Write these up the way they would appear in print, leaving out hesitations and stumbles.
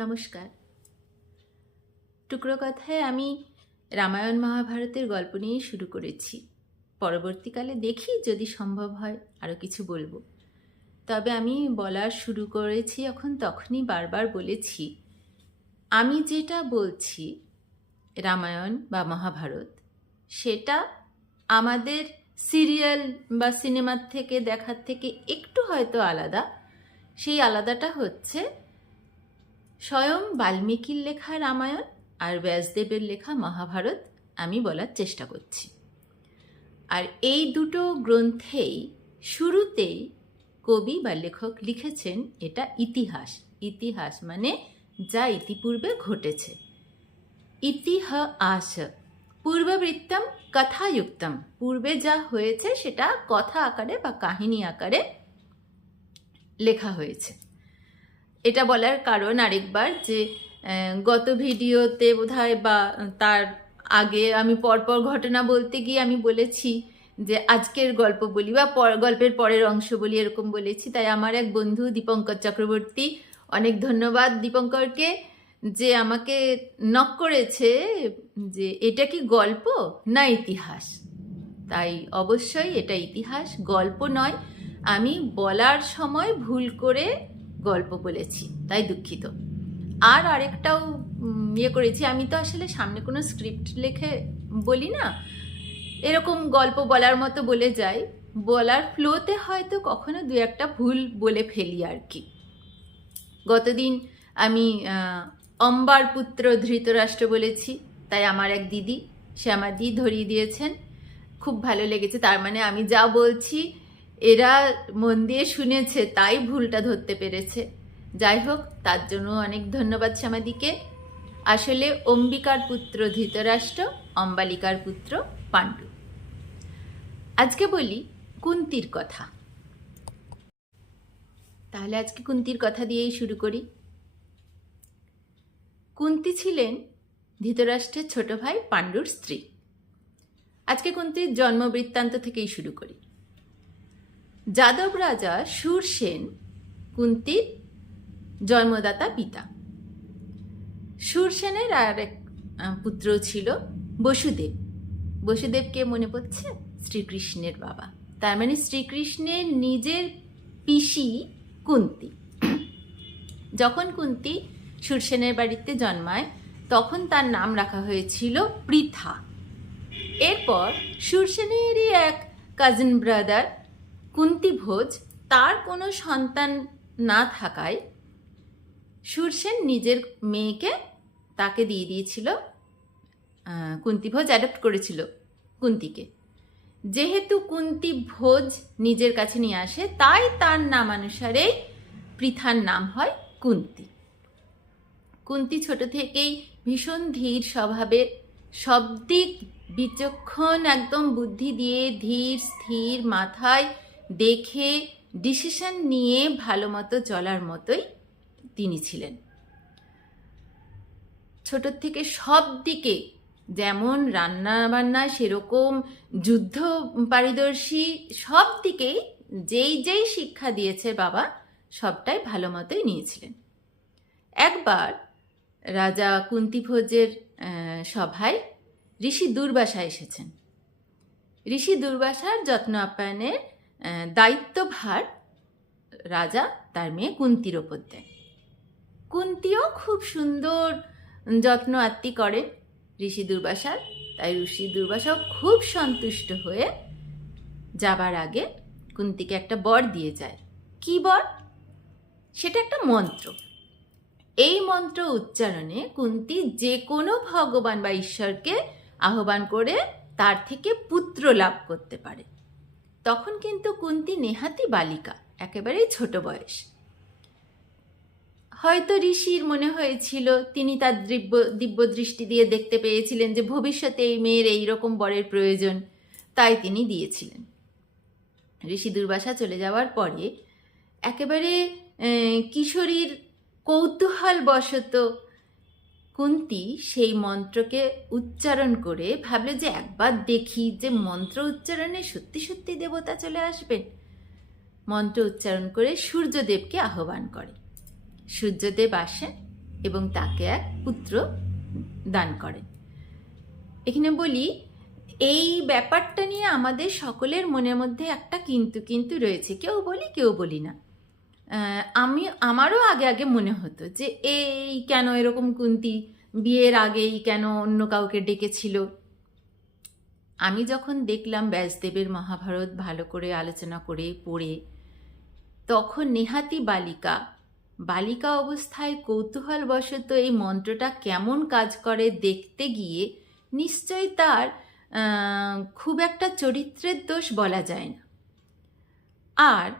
নমস্কার। টুকরো কথায় আমি রামায়ণ মহাভারতের গল্প নিয়েই শুরু করেছি। পরবর্তীকালে দেখি যদি সম্ভব হয় আরও কিছু বলবো। তবে আমি বলা শুরু করেছি এখন তখনই বারবার বলেছি, আমি যেটা বলছি রামায়ণ বা মহাভারত, সেটা আমাদের সিরিয়াল বা সিনেমার থেকে দেখার থেকে একটু হয়তো আলাদা। সেই আলাদাটা হচ্ছে স্বয়ং বাল্মীকির লেখা রামায়ণ আর ব্যাসদেবের লেখা মহাভারত আমি বলার চেষ্টা করছি। আর এই দুটো গ্রন্থেই শুরুতেই কবি বা লেখক লিখেছেন এটা ইতিহাস। ইতিহাস মানে যা ইতিপূর্বে ঘটেছে। ইতিহাস পূর্ববৃত্তম কথাযুক্তম, পূর্বে যা হয়েছে সেটা কথা আকারে বা কাহিনী আকারে লেখা হয়েছে। এটা বলার কারণ আরেকবার যে গত ভিডিওতে বোধহয় বা তার আগে আমি পরপর ঘটনা বলতে গিয়ে আমি বলেছি যে আজকের গল্প বলি বা গল্পের পরের অংশ বলি, এরকম বলেছি। তাই আমার এক বন্ধু দীপঙ্কর চক্রবর্তী, অনেক ধন্যবাদ দীপঙ্করকে, যে আমাকে নক করেছে যে এটা কি গল্প না ইতিহাস। তাই অবশ্যই এটা ইতিহাস, গল্প নয়। আমি বলার সময় ভুল করে গল্প বলেছি, তাই দুঃখিত। আর আরেকটাও করেছি, আমি তো আসলে সামনে কোনো স্ক্রিপ্ট লিখে বলি না, এরকম গল্প বলার মতো বলে যাই, বলার ফ্লোতে হয়তো কখনো দু একটা ভুল বলে ফেলি আর কি। গতদিন আমি অম্বার পুত্র ধৃতরাষ্ট্র বলেছি, তাই আমার এক দিদি, সে আমার দিদি ধরিয়ে দিয়েছেন, খুব ভালো লেগেছে। তার মানে আমি যা বলছি এরা মন দিয়ে শুনেছে, তাই ভুলটা ধরতে পেরেছে। যাই হোক, তার জন্য অনেক ধন্যবাদ শ্যামাদিকে। আসলে অম্বিকার পুত্র ধৃতরাষ্ট্র, অম্বালিকার পুত্র পাণ্ডু। আজকে বলি কুন্তির কথা। তাহলে আজকে কুন্তির কথা দিয়েই শুরু করি। কুন্তি ছিলেন ধৃতরাষ্ট্রের ছোট ভাই পাণ্ডুর স্ত্রী। আজকে কুন্তির জন্ম বৃত্তান্ত থেকেই শুরু করি। যাদব রাজা শূরসেন কুন্তির জন্মদাতা পিতা। শূরসেনের আর এক পুত্র ছিল বসুদেব। বসুদেবকে মনে পড়ছে? শ্রীকৃষ্ণের বাবা, তার মানে শ্রীকৃষ্ণের নিজের পিসি কুন্তি। যখন কুন্তি শূরসেনের বাড়িতে জন্মায় তখন তার নাম রাখা হয়েছিল পৃথা। এরপর শূরসেনেরই এক কাজিন ব্রাদার কুন্তিভোজ, তার কোনো সন্তান না থাকায় শূরসেন নিজের মেয়েকে তাকে দিয়ে দিয়েছিল। কুন্তিভোজ অ্যাডপ্ট করেছিল কুন্তিকে। যেহেতু কুন্তিভোজ নিজের কাছে নিয়ে আসে, তাই তার নামানুসারেই পৃথার নাম হয় কুন্তি। কুন্তি ছোট থেকেই ভীষণ ধীর স্বভাবের, সব দিক বিচক্ষণ, একদম বুদ্ধি দিয়ে ধীর স্থির, মাথায় দেখে ডিসিশন নিয়ে ভালো মতো চলার মতোই তিনি ছিলেন। ছোট থেকে সব দিকে, যেমন রান্না বান্না সেরকম যুদ্ধ পারদর্শী, সব দিকেই যেই যেই শিক্ষা দিয়েছে বাবা সবটাই ভালো মতোই নিয়েছিলেন। একবার রাজা কুন্তিভোজের সভায় ঋষি দুর্বাসা এসেছেন। ঋষি দুর্বাসার যত্ন আপ্যায়নের দায়িত্বভার রাজা তার মেয়ে কুন্তির ওপর দেন। কুন্তিও খুব সুন্দর যত্ন আত্তি করেন ঋষি দুর্বাসার। তাই ঋষি দুর্বাসাও খুব সন্তুষ্ট হয়ে যাবার আগে কুন্তিকে একটা বর দিয়ে যায়। কি বর? সেটা একটা মন্ত্র। এই মন্ত্র উচ্চারণে কুন্তি যে কোনো ভগবান বা ঈশ্বরকে আহ্বান করে তার থেকে পুত্র লাভ করতে পারে। তখন কিন্তু কুন্তি নেহাতি বালিকা, একেবারেই ছোট বয়স। হয়তো ঋষির মনে হয়েছিল, তিনি তার দিব্য দৃষ্টি দিয়ে দেখতে পেয়েছিলেন যে ভবিষ্যতে এই মেয়ের এইরকম বরের প্রয়োজন, তাই তিনি দিয়েছিলেন। ঋষি দুর্বাসা চলে যাওয়ার পরে একেবারে কিশোরীর কৌতূহল বশত কুন্তি সেই মন্ত্রকে উচ্চারণ করে ভাবলে যে একবার দেখি যে মন্ত্র উচ্চারণে সত্যি সত্যি দেবতা চলে আসবেন। মন্ত্র উচ্চারণ করে সূর্যদেবকে আহ্বান করে। সূর্যদেব আসেন, এবং তাকে এক পুত্র দান করেন। এখানে বলি, এই ব্যাপারটা নিয়ে আমাদের সকলের মনের মধ্যে একটা কিন্তু কিন্তু রয়েছে, কেউ বলি কেউ বলি না। আমারও আগে আগে মনে হতো যে এই কেন এরকম কুন্তী বিয়ের আগেই কেন অন্য কাউকে ডেকেছিল। আমি যখন দেখলাম ব্যাসদেবের মহাভারত ভালো করে আলোচনা করে পড়ে, তখন নেহাতি বালিকা অবস্থায় কৌতূহলবশত এই মন্ত্রটা কেমন কাজ করে দেখতে গিয়ে নিশ্চয়ই তার খুব একটা চরিত্রের দোষ বলা যায় না। আর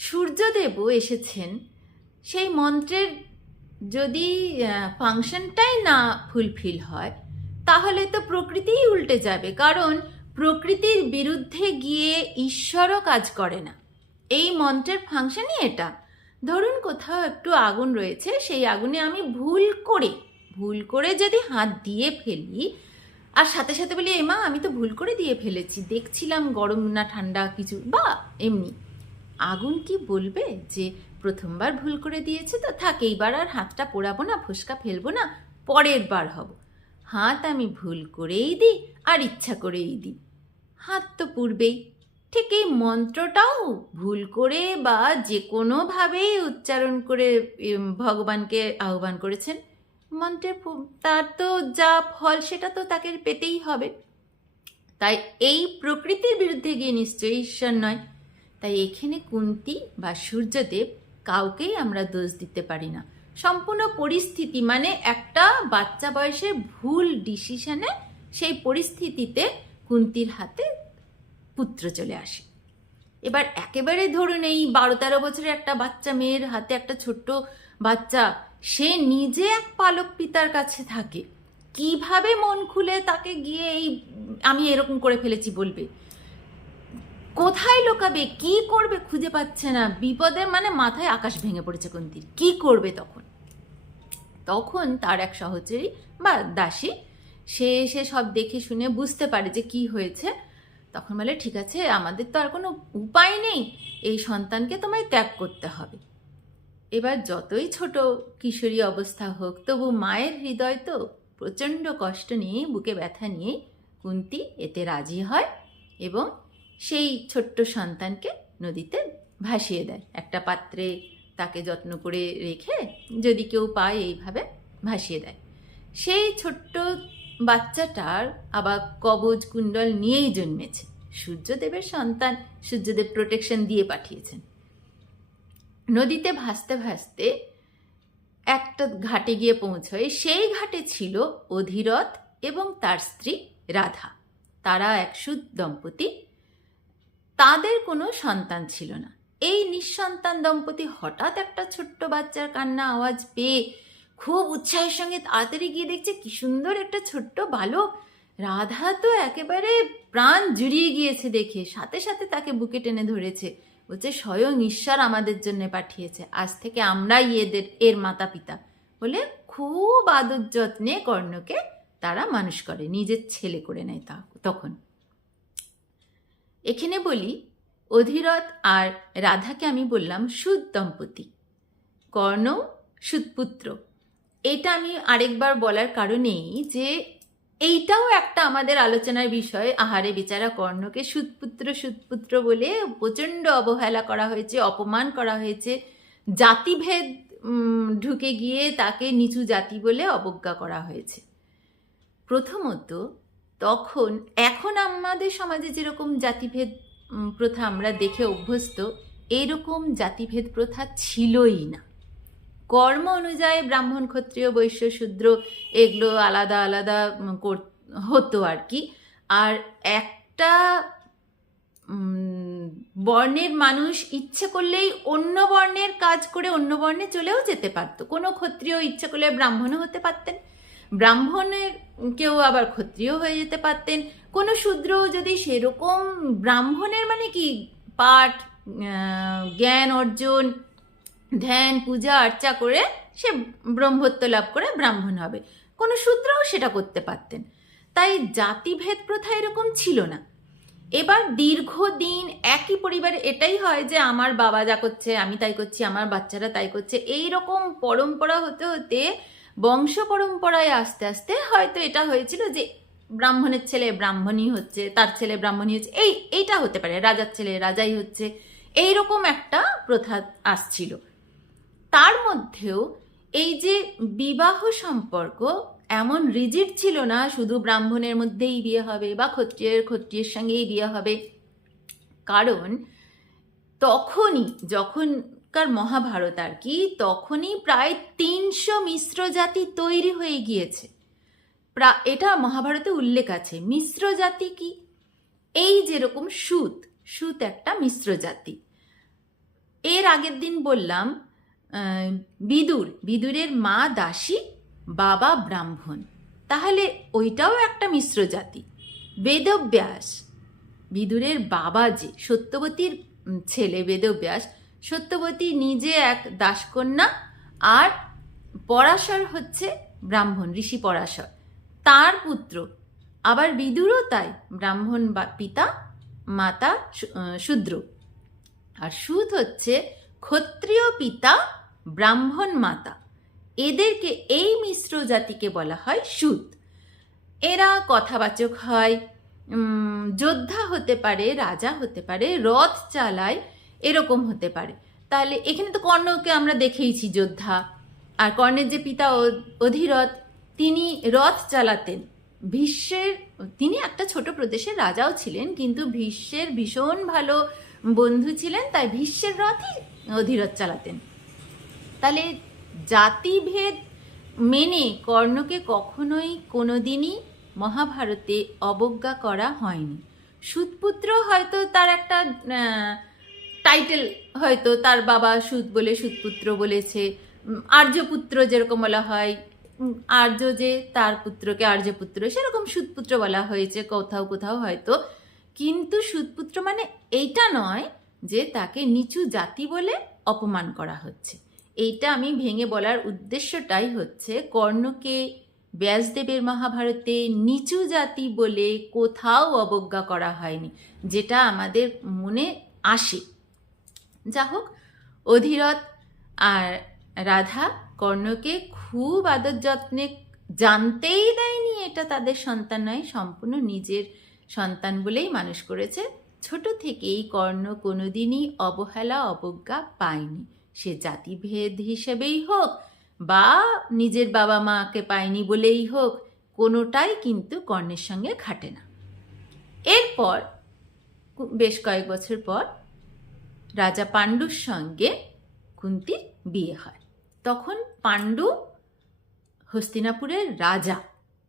সূর্যদেবও এসেছেন, সেই মন্ত্রের যদি ফাংশনটাই না ফুলফিল হয় তাহলে তো প্রকৃতিই উল্টে যাবে, কারণ প্রকৃতির বিরুদ্ধে গিয়ে ঈশ্বরও কাজ করে না। এই মন্ত্রের ফাংশনই এটা। ধরুন কোথাও একটু আগুন রয়েছে, সেই আগুনে আমি ভুল করে যদি হাত দিয়ে ফেলি আর সাথে সাথে বলি এমা আমি তো ভুল করে দিয়ে ফেলেছি, দেখছিলাম গরম না ঠান্ডা কিছু, বা এমনি, আগুন কি বলবে যে প্রথমবার ভুল করে দিয়েছে তো থাক, এইবার আর হাতটা পোড়াবো না, ফুসকা ফেলবো না, পরের বার হব। হাত আমি ভুল করেই দিই আর ইচ্ছা করেই দিই, হাত তো পুড়বেই। ঠিক এই মন্ত্রটাও ভুল করে বা যে কোনোভাবেই উচ্চারণ করে ভগবানকে আহ্বান করেছেন, মন্ত্রের তার তো যা ফল সেটা তো তাকে পেতেই হবে। তাই এই প্রকৃতির বিরুদ্ধে গিয়ে নিশ্চয়ই ঈশ্বর নয়। তাই এখানে কুন্তী বা সূর্যদেব কাউকেই আমরা দোষ দিতে পারি না। সম্পূর্ণ পরিস্থিতি, মানে একটা বাচ্চা বয়সের ভুল ডিসিশনে সেই পরিস্থিতিতে কুন্তীর হাতে পুত্র চলে আসে। এবার একেবারে ধরুন এই 12-13 বছরের একটা বাচ্চা মেয়ের হাতে একটা ছোট্ট বাচ্চা, সে নিজে এক পালক পিতার কাছে থাকে, কিভাবে মন খুলে তাকে গিয়ে এই আমি এরকম করে ফেলেছি বলবে? কোথায় লোকাবে, কি করবে খুঁজে পাচ্ছে না, বিপদের মানে মাথায় আকাশ ভেঙে পড়েছে কুন্তীর, কি করবে তখন তার এক সহচরী বা দাসী সে এসে সব দেখে শুনে বুঝতে পারে যে কি হয়েছে। তখন বলে ঠিক আছে, আমাদের তো আর কোনো উপায় নেই, এই সন্তানকে তোমায় ত্যাগ করতে হবে। এবার যতই ছোট কিশোরী অবস্থা হোক, তবু মায়ের হৃদয় তো প্রচণ্ড কষ্ট নিয়ে, বুকে ব্যথা নিয়ে কুন্তী এতে রাজি হয় এবং সেই ছোট্ট সন্তানকে নদীতে ভাসিয়ে দেয়। একটা পাত্রে তাকে যত্ন করে রেখে যদি কেউ পায় এইভাবে ভাসিয়ে দেয়। সেই ছোট্ট বাচ্চাটার আবার কবচ কুণ্ডল নিয়েই জন্মেছে, সূর্যদেবের সন্তান, সূর্যদেব প্রোটেকশন দিয়ে পাঠিয়েছেন। নদীতে ভাসতে ভাসতে একটা ঘাটে গিয়ে পৌঁছয়। সেই ঘাটে ছিল অধিরথ এবং তার স্ত্রী রাধা। তারা এক সুদ দম্পতি, তাদের কোনো সন্তান ছিল না। এই নিঃসন্তান দম্পতি হঠাৎ একটা ছোট্ট বাচ্চার কান্না আওয়াজ পেয়ে খুব উৎসাহের সঙ্গে তাড়াতাড়ি গিয়ে দেখছে কি সুন্দর একটা ছোট্ট বালক। রাধা তো একেবারে প্রাণ জুড়িয়ে গিয়েছে দেখে, সাথে সাথে তাকে বুকে টেনে ধরেছে, বলছে স্বয়ং ঈশ্বর আমাদের জন্য পাঠিয়েছে, আজ থেকে আমরাই এর মাতা পিতা বলে খুব আদর যত্নে কর্ণকে তারা মানুষ করে, নিজের ছেলে করে নেয়। তখন এখানে বলি অধিরথ আর রাধাকে আমি বললাম সুদ দম্পতি, কর্ণ সুদপুত্র। এটা আমি আরেকবার বলার কারণেই যে এইটাও একটা আমাদের আলোচনার বিষয়। আহারে বেচারা কর্ণকে সুদপুত্র বলে প্রচণ্ড অবহেলা করা হয়েছে, অপমান করা হয়েছে, জাতিভেদ ঢুকে গিয়ে তাকে নিচু জাতি বলে অবজ্ঞা করা হয়েছে। প্রথমত এখন আমাদের সমাজে যেরকম জাতিভেদ প্রথা আমরা দেখে অভ্যস্ত, এরকম জাতিভেদ প্রথা ছিলই না। কর্ম অনুযায়ী ব্রাহ্মণ, ক্ষত্রিয়, বৈশ্য, শূদ্র এগুলো আলাদা আলাদা হতো আর কি। আর একটা বর্ণের মানুষ ইচ্ছে করলেই অন্য বর্ণের কাজ করে অন্য বর্ণে চলেও যেতে পারত। কোনো ক্ষত্রিয় ইচ্ছে করলে ব্রাহ্মণও হতে পারতেন, ব্রাহ্মণের কেউ আবার ক্ষত্রিয় হয়ে যেতে পারতেন। কোনো শূদ্রও যদি সেরকম ব্রাহ্মণের মানে কি পাঠ, জ্ঞান অর্জন, ধ্যান, পূজা অর্চা করে সে ব্রহ্মত্ব লাভ করে ব্রাহ্মণ হবে, কোনো শূদ্রও সেটা করতে পারতেন। তাই জাতিভেদ প্রথা এরকম ছিল না। এবার দীর্ঘদিন একই পরিবারে এটাই হয় যে আমার বাবা যা করছে আমি তাই করছি, আমার বাচ্চারা তাই করছে, এই রকম পরম্পরা হতে হতে বংশ পরম্পরায় আস্তে আস্তে হয়তো এটা হয়েছিল যে ব্রাহ্মণের ছেলে ব্রাহ্মণই হচ্ছে, তার ছেলে ব্রাহ্মণই হচ্ছে, এইটা হতে পারে, রাজার ছেলে রাজাই হচ্ছে, এইরকম একটা প্রথা আসছিল। তার মধ্যেও এই যে বিবাহ সম্পর্ক এমন রিজিড ছিল না শুধু ব্রাহ্মণের মধ্যেই বিয়ে হবে বা ক্ষত্রিয়ের সঙ্গেই বিয়ে হবে। কারণ তখনই, যখনকার মহাভারত আর কি, তখনই প্রায় 300 মিশ্র জাতি তৈরি হয়ে গিয়েছে। এটা মহাভারতে উল্লেখ আছে। মিশ্র জাতি কি? এই যেরকম সুত একটা মিশ্র জাতি। এর আগের দিন বললাম বিদুরের মা দাসী, বাবা ব্রাহ্মণ, তাহলে ওইটাও একটা মিশ্র জাতি। বেদব্যাস, বিদুরের বাবা যে সত্যবতীর ছেলে বেদব্যাস, সত্যবতী নিজে এক দাসকন্যা, আর পরাশর হচ্ছে ব্রাহ্মণ, ঋষি পরাশর, তার পুত্র। আবার বিদুরও তাই, ব্রাহ্মণ পিতা, মাতা শূদ্র। আর সুত হচ্ছে ক্ষত্রিয় পিতা, ব্রাহ্মণ মাতা। এদেরকে, এই মিশ্র জাতিকে বলা হয় সুত। এরা কথাবাচক হয়, যোদ্ধা হতে পারে, রাজা হতে পারে, রথ চালায়, এরকম হতে পারে। তাহলে এখানে তো কর্ণকে আমরা দেখেইছি যোদ্ধা, আর কর্ণের যে পিতা অধিরথ, তিনি রথ চালাতেন। তিনি একটা ছোট প্রদেশের রাজাও ছিলেন, কিন্তু ভীষ্মের ভীষণ ভালো বন্ধু ছিলেন, তাই ভীষ্মের রথই অধিরথ চালাতেন। তাহলে জাতিভেদ মেনে কর্ণকে কখনোই কোনোদিনই মহাভারতে অবজ্ঞা করা হয়নি। সুতপুত্র হয়তো তার একটা টাইটেল, হয়তো তার বাবা সুত বলে সুতপুত্র বলেছে। আর্যপুত্র যেরকম বলা হয়, আর্য যে তার পুত্রকে আর্যপুত্র, সেরকম সুতপুত্র বলা হয়েছে কোথাও কোথাও হয়তো। কিন্তু সুতপুত্র মানে এইটা নয় যে তাকে নিচু জাতি বলে অপমান করা হচ্ছে। এইটা আমি ভেঙে বলার উদ্দেশ্যটাই হচ্ছে, কর্ণকে ব্যাসদেবের মহাভারতে নিচু জাতি বলে কোথাও অবজ্ঞা করা হয়নি, যেটা আমাদের মনে আসে। যা হোক, অধিরথ আর রাধা কর্ণকে খুব আদর যত্নে, জানতেই দেয়নি এটা তাদের সন্তান নয়, সম্পূর্ণ নিজের সন্তান বলেই মানুষ করেছে। ছোট থেকেই কর্ণ কোনোদিনই অবহেলা অবজ্ঞা পায়নি, সে জাতিভেদ হিসেবেই হোক বা নিজের বাবা মাকে পায়নি বলেই হোক, কোনোটাই কিন্তু কর্ণের সঙ্গে খাটে না। এরপর বেশ কয়েক বছর পর রাজা পাণ্ডুর সঙ্গে কুন্তির বিয়ে হয়। তখন পাণ্ডু হস্তিনাপুরের রাজা,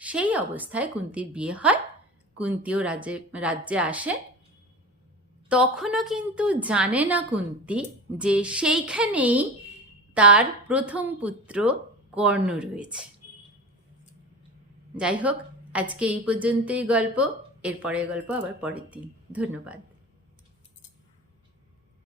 সেই অবস্থায় কুন্তির বিয়ে হয়। কুন্তিও রাজ্যে আসে। তখনও কিন্তু জানে না কুন্তি যে সেইখানেই তার প্রথম পুত্র কর্ণ রয়েছে। যাই হোক, আজকে এই পর্যন্তই গল্প। এর পরের গল্প আবার পরের দিন। ধন্যবাদ।